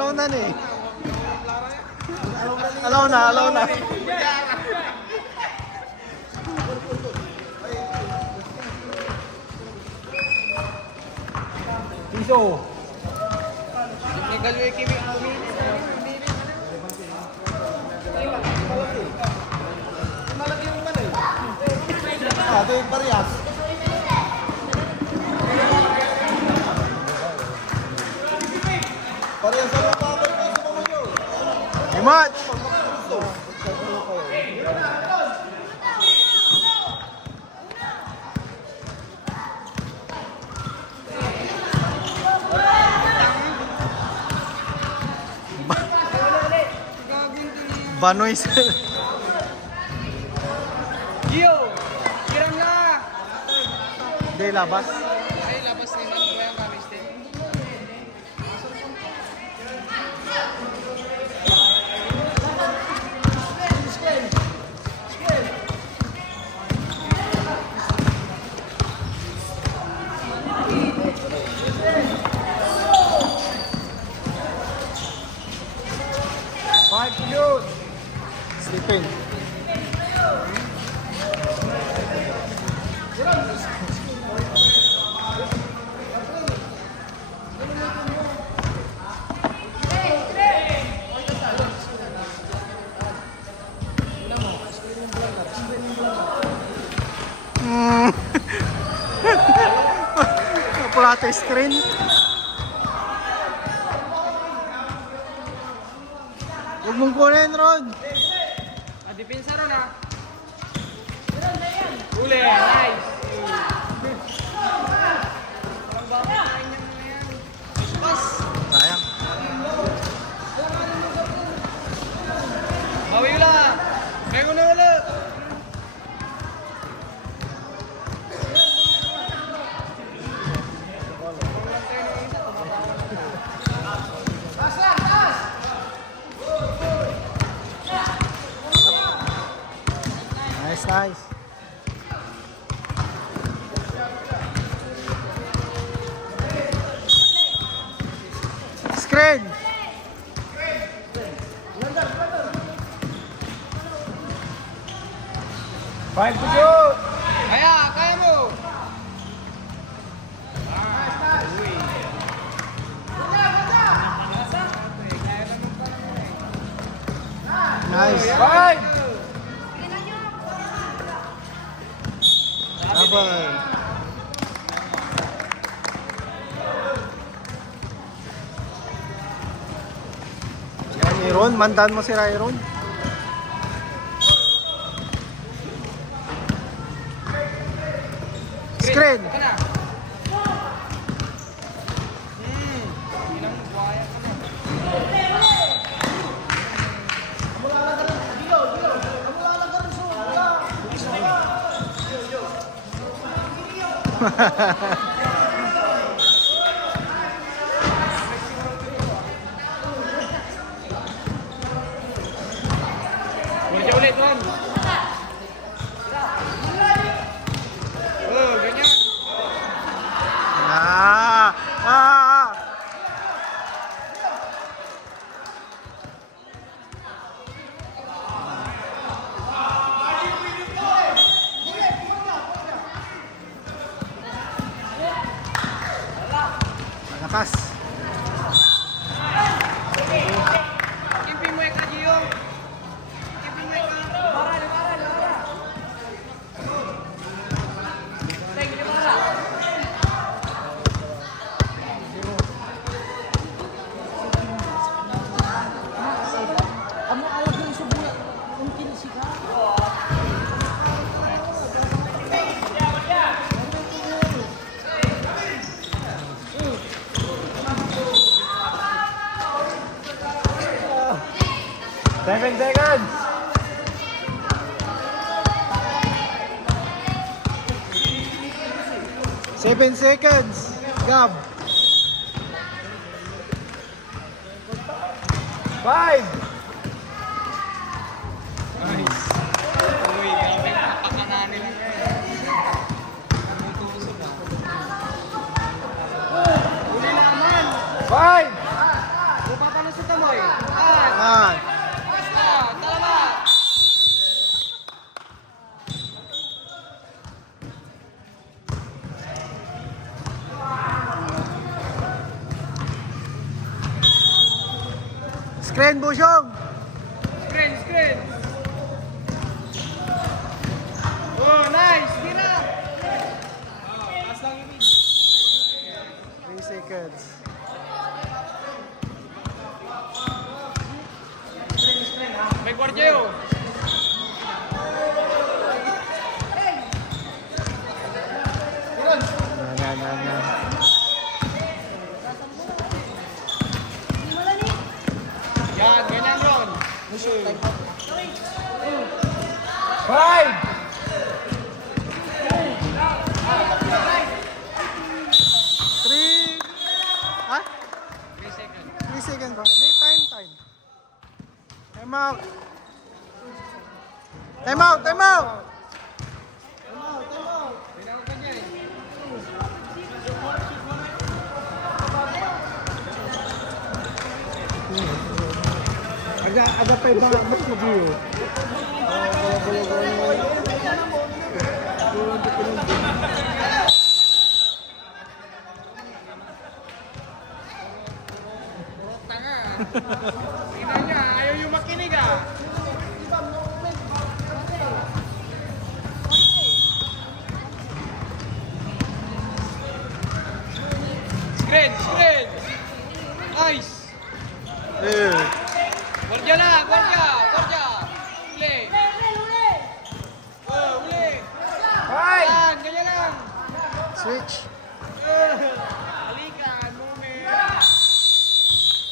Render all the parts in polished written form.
Alaw na eh. Alaw na. Piso. Nagaloy kimi malaki yung malay. Ito yung parehas. Parehas sa mga babay ko sa mga nyo. Hey, Match! Banoy sa... Gio! Kirang na! Hindi, labas. Ay, labas na yun. Kaya ang kamis din. Five to shoot. Sleeping. Plata screen. Huwag mong kunin, Ron. Depensa ron ha. Uli! Nice! Sayang. Bawi ulang! Kaya ko na ulit! Nice. Screen. Five to shoot. Kaya mo! Nice. Five. Abay. Yan, Iron. Mandan mo si Iron. Screen. Ito na! Inang buhaya ka na. Ulit, Ron! Oh, ganyan! Ah. Lakas. Kimpi mo ka, Gio! Kimpi mo ka! Para! Thank you, para! Amo alag ng subuya. Mungkin sika. Seven seconds. 7 seconds. Gab. 5. Nice. Uy, grabe na. Pakananin lang. Tumutusok na. Uli na naman! 5. Bupatan na Screen, Busyong! Screen, screen. Oh, nice. Tira. 3 seconds. May gwardiya yun. Yan. Yan, ganyan ron. 5! 3! Ha? 3 seconds. 3 seconds ba? Hindi, time. Time out! Time out! Tinawag ka niya eh. Aga pa iba mas mag-iyo. Tanga. Tingnan niya, ayaw yung makinig ah. Screen, screen. Nice. Gwardiya na, gwardiya. Uli. Oh, uli. Yan, ganyan lang. Switch. Halika, moment.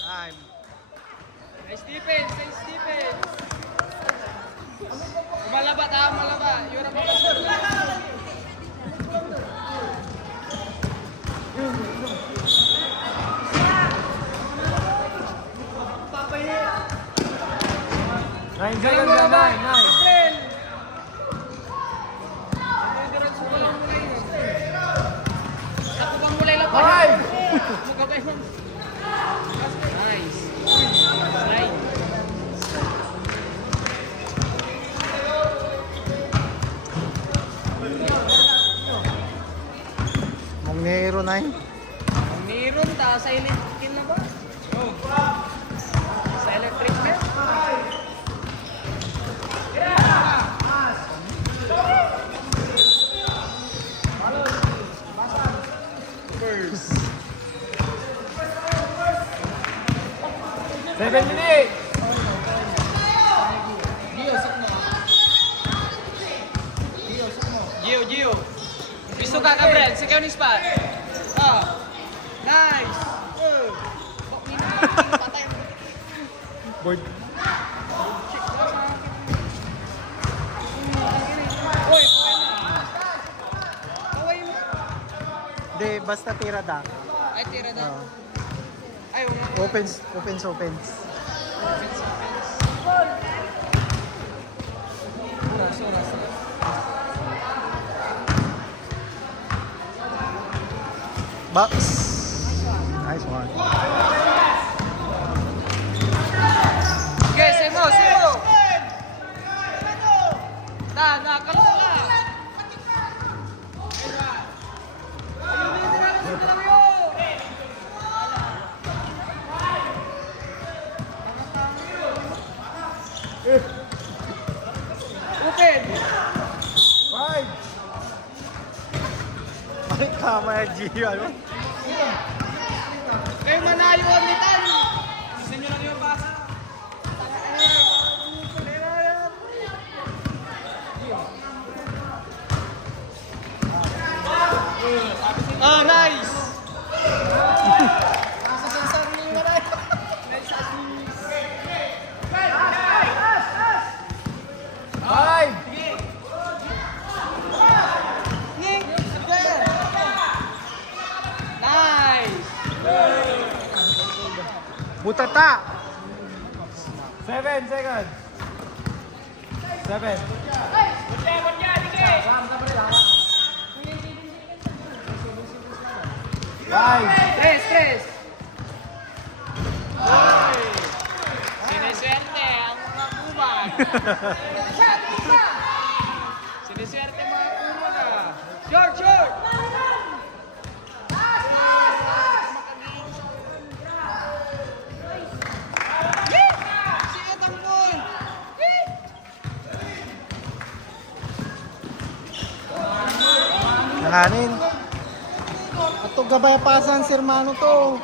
Time. Nice defense, nice defense. Malaba. You're a malaba. Nine Galing mo ba? Israel! Diretso ko lang mulay mo. Ako bang mulay lang pa? Five! Magkabay mo. Nice. Right. Mong nero na yun. Meron ta, silent kill na ba? Silent treatment? First. 7 minutes! Gio. Gusto ka, Gabriel? Sige yung spot. Nice. Patay. Board. Uy, kaway mo. Hindi, basta tira da. Ay, tira na. Oo. Ay, Opens. Box. Nice one. Okay, semo. Na, kalma ka. Open. 5! Bakit tama yung Gio? Ano? Kayo manayo ulitan. Gusto nyo lang yung basa. Oh, nice! Five! Nice! Butata! 7 seconds. 7. Five! Tres. Siniswerte ang mga kuman. Siniswerte ang mga kuman ah. Short! Yee! Nanganin. At ito gabay pasan si hermano to.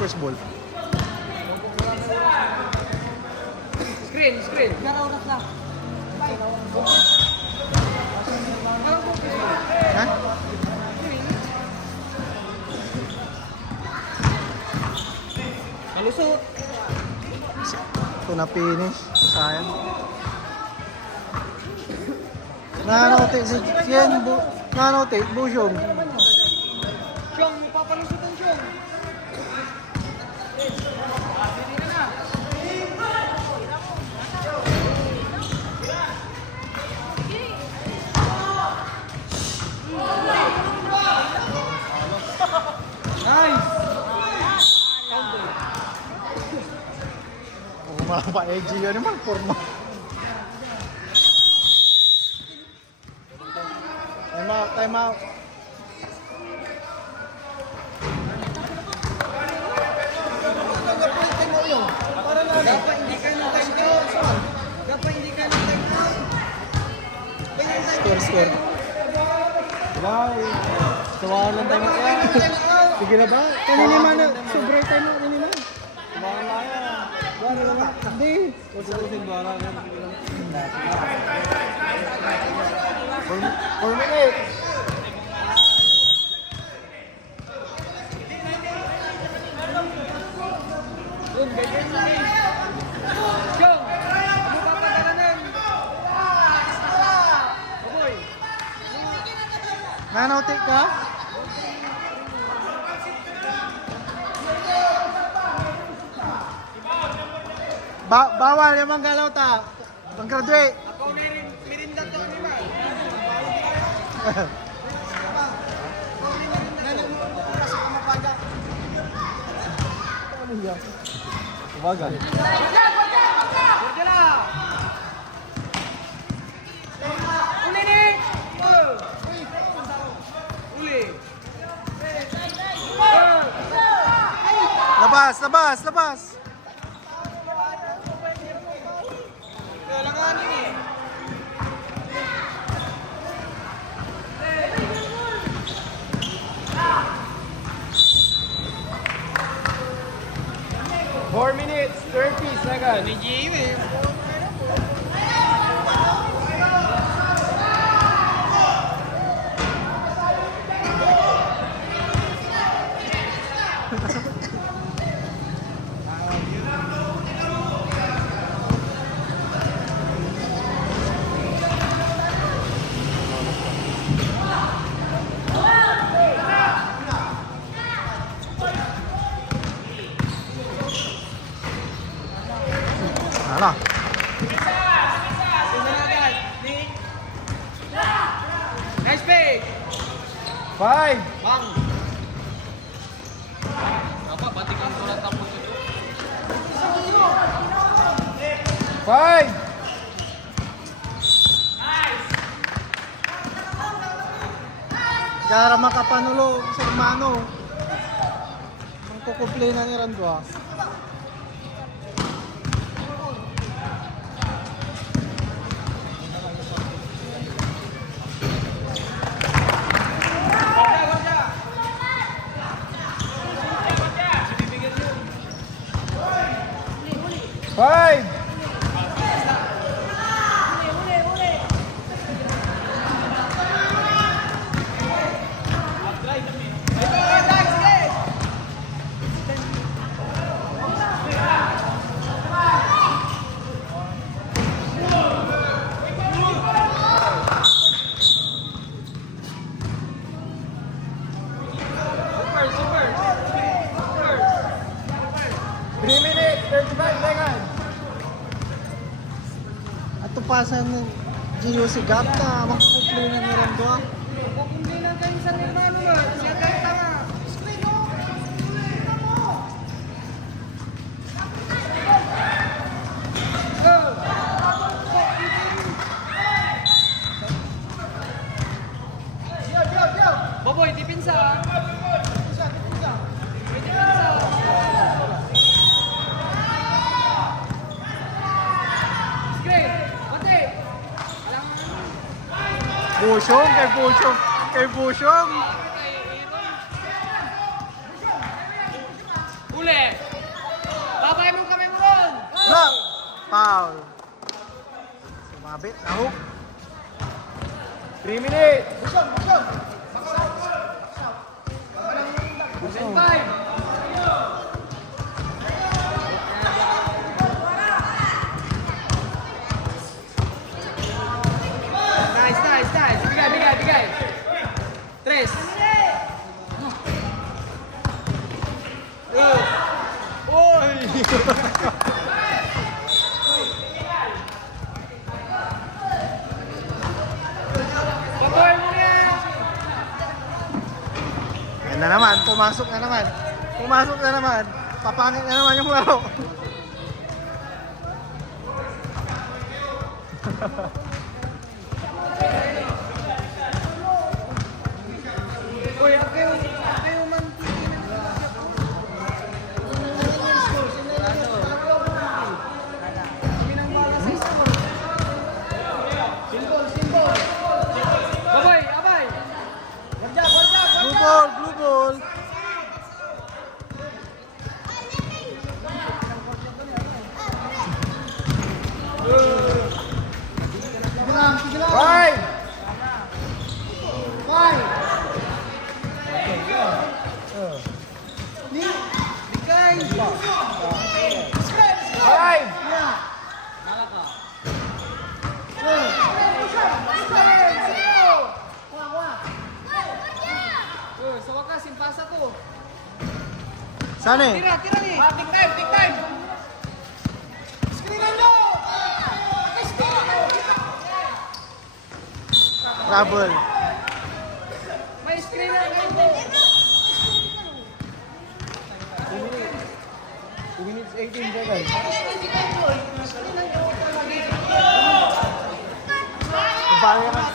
First ball. Screen. Narawnak na. Ha? Kalusot. Ito na finish. Sayang. Nanote si Yen. Nanote, Busyong. Siyong, papalusutan siyong. Pa-edgy yun naman, forma. Time out. Dapat hindi ka ng time out. Dapat hindi ka ng time out. Score. Bye. Tawagan lang tayo kaya. Sige na ba? Kanina man na. Sobrang time out kanina. Tawagan lang kaya. Wala lang. Hindi. Kususin ba lang. 4 minutes. Siyong, ano papagalanan? Aboy. Nanote ka? Bawal yung mga galaw ta. Pang-graduate. Ako mirinda to ni ba? Umaga. Gordela. Uli ni. Uli. Labas. Kailangan ni. Four minutes, 30 seconds. Ni Jimmy. Ano? Nice play. 5. Bang. Apa patikan ko lang tapos ito. 5. Kaya makapanulo sa hermano. Ang kukumplay na ni Randwa. Five. Super. 3 minutes, 35 seconds. At tupasan ng GUC Gap na magkukumplay na ni Randwa. Kukumpli lang kayo sa hermano mo. Siya kayo tanga. Go. depensa. May depensa. Sige, bate. Busyong, kay Busyong. Kay Busyong. Uli. Babay mo kami mo ron. Block. Foul. Sumabit, nahook. 3 minutes. Then five. Nice. Bigay. Tres. Patuloy mo yan. Yan na naman, pumasok na naman. Papangit na naman yung laro. Uy, akayo man. Abay. Blue ball. Five. Five. Sa wakas, impasa ko. Saan eh? Tira ni. Take time. Screenan nyo! Trouble. May screenan kayo. 2 minutes 18 seconds. Bali naman.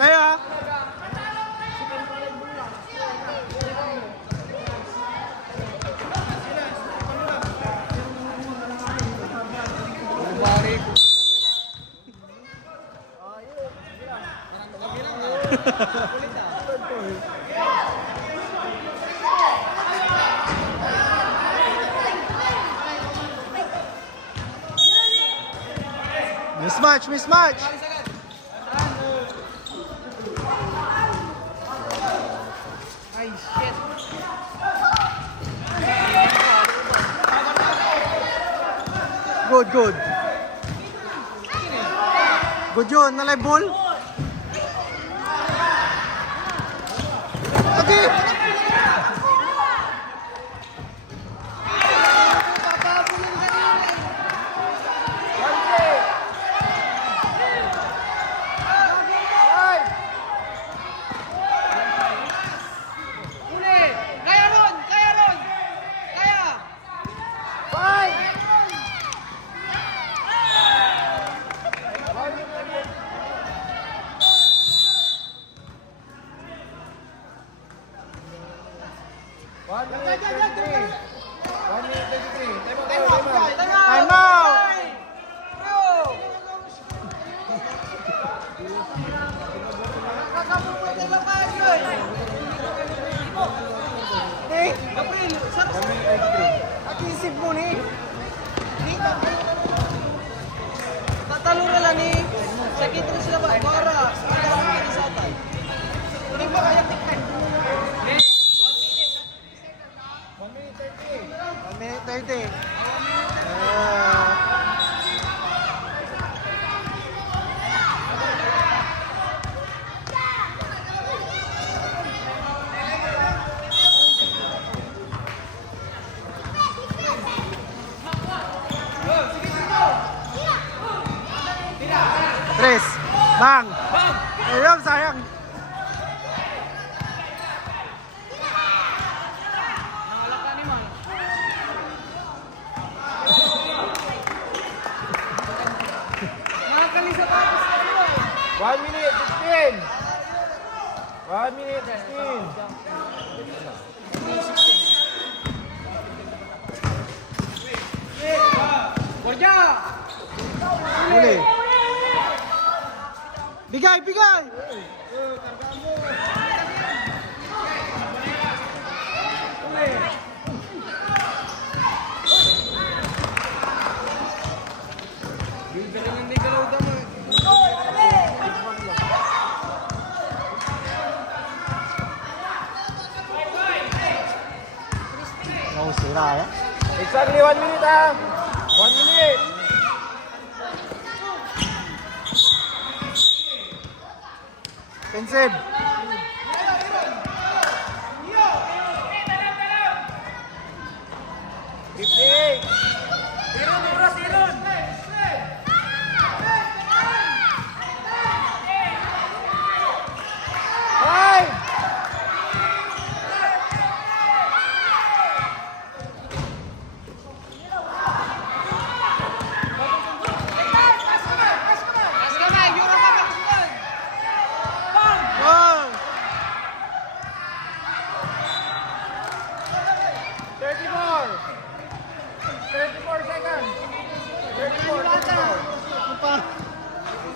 Kaya. Mismatch. Ay, shit. Good. Good yun, nalay ball. Okay. Uli! Kaya ron! Kaya! Five. Time out. April, At-isip mo ni. tatalo na lang ni. Sakit na sila ba? Para. Kaya sa atay. Hindi ba kaya tikman? 1 minute 30. Tres. Bang. Ayun, sayang. Nakalaka ni man. 1 minute, 16. 1 minute, 16. Guardia! Huli. Bigay, bigay! Galing ang nagalaw damo. Ako sira ya. Exactly 1 minute ah. 1 minute. Defensive. Mas ka na, Euro ka kapasukan. One. 34. 34 seconds. 34 seconds. Ano pa?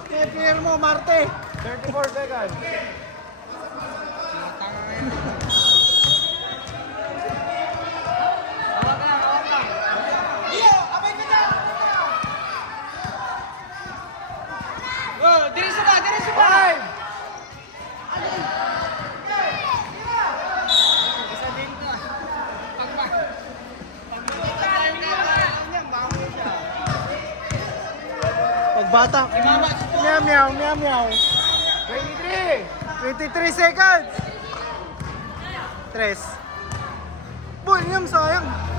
Kaya mo, Marte. 34 seconds. Hawak lang, hawak lang. Oh, diretso ba, diretso ba? 5. Isa din to. Pag-time ka ba? Bangon siya. Pagbata. Meow, meow, meow, meow. 23. 23 seconds. 3. Boy, sayang.